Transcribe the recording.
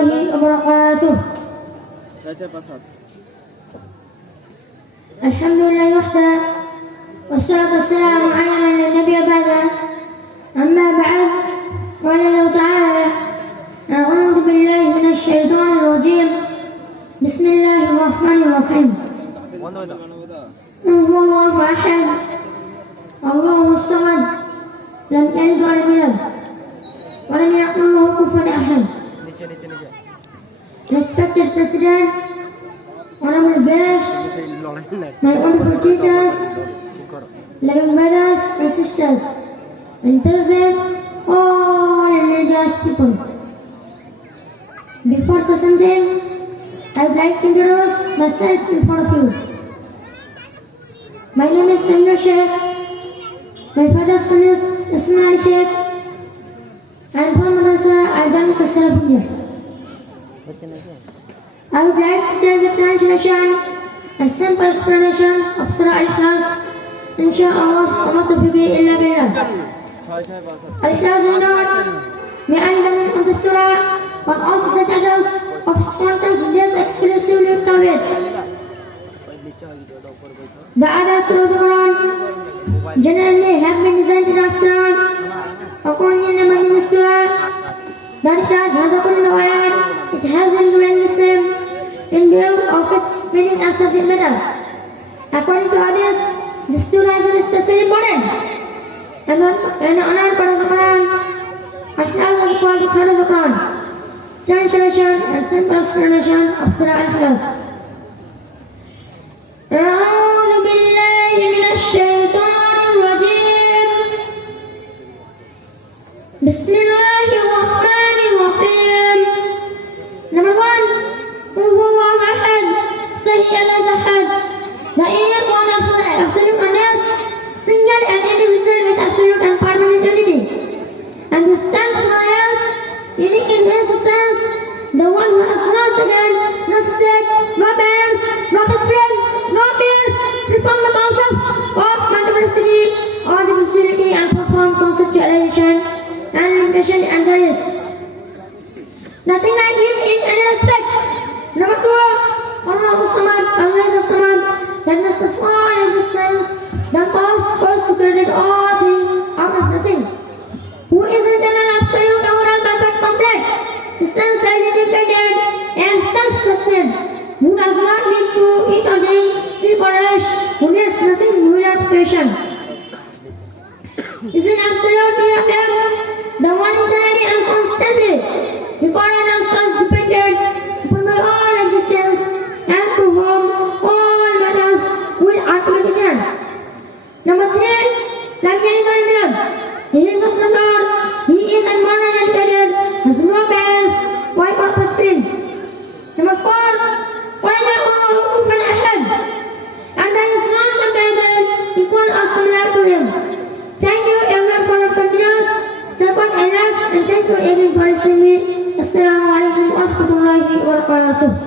الله وبركاته. الحمد لله وحده والصلاة والسلام على من لا نبي أما بعد قال الله تعالى أعوذ بالله من الشيطان الرجيم. بسم الله الرحمن الرحيم. هو الله أحد الله الصمد لم يلد ولم يولد ولم يكن له كفوا أحد. Respected President, Honorable my wonderful teachers, loving brothers sisters, and present all religious people. Before something, I would like to introduce myself in front of you. My name is Samir Sheikh. My father's son is Ismail Sheikh. From Madrasa, the Salafiyya. I would like to tell the translation and simple explanation of Surah Al-Ikhlas. Insha'Allah, ma tawfiqi illa billah. Al-Ikhlas is not the element of the Surah, but also the titles of its contents deals exclusively with Tawhid. The other through the Quran generally have been designed after That it has had a Quran it has been given the same in view of its meaning as subject matter. According to others, this surah is especially important. And on another part of the Quran, Ashraz is called the third of the Quran. Translation and simple explanation of Surah Al-Ikhlas. Absolute oneness, single and indivisible with absolute and permanent unity. And the stands for us, unique in his sense, the one who has no second, no state, no parents, no friend, no peers, perform the concept of multiplicity or diversity and perform conceptualization and limitation and there is nothing like him in any respect. Number two, Allah Is of all existence, the past first who created all things out of nothing. Who is eternal, absolute, overall, perfect, complete, self-identified and self-sufficient, who does not need to eat or drink, sleep or rest, who needs nothing without creation. Is it absolutely apparent? The one eternity and constantly, recorded and self-dependent upon by all existence, and to whom all matters will ultimately end. Number three, like any God He is the Lord, He is unborn and uncreated, has no parents, wife or husband. Number four, whatever Allah Kuffan Ahad, and there is none comparable, equal or similar to Him. Thank you everyone for your continuous support and love, and thank you again for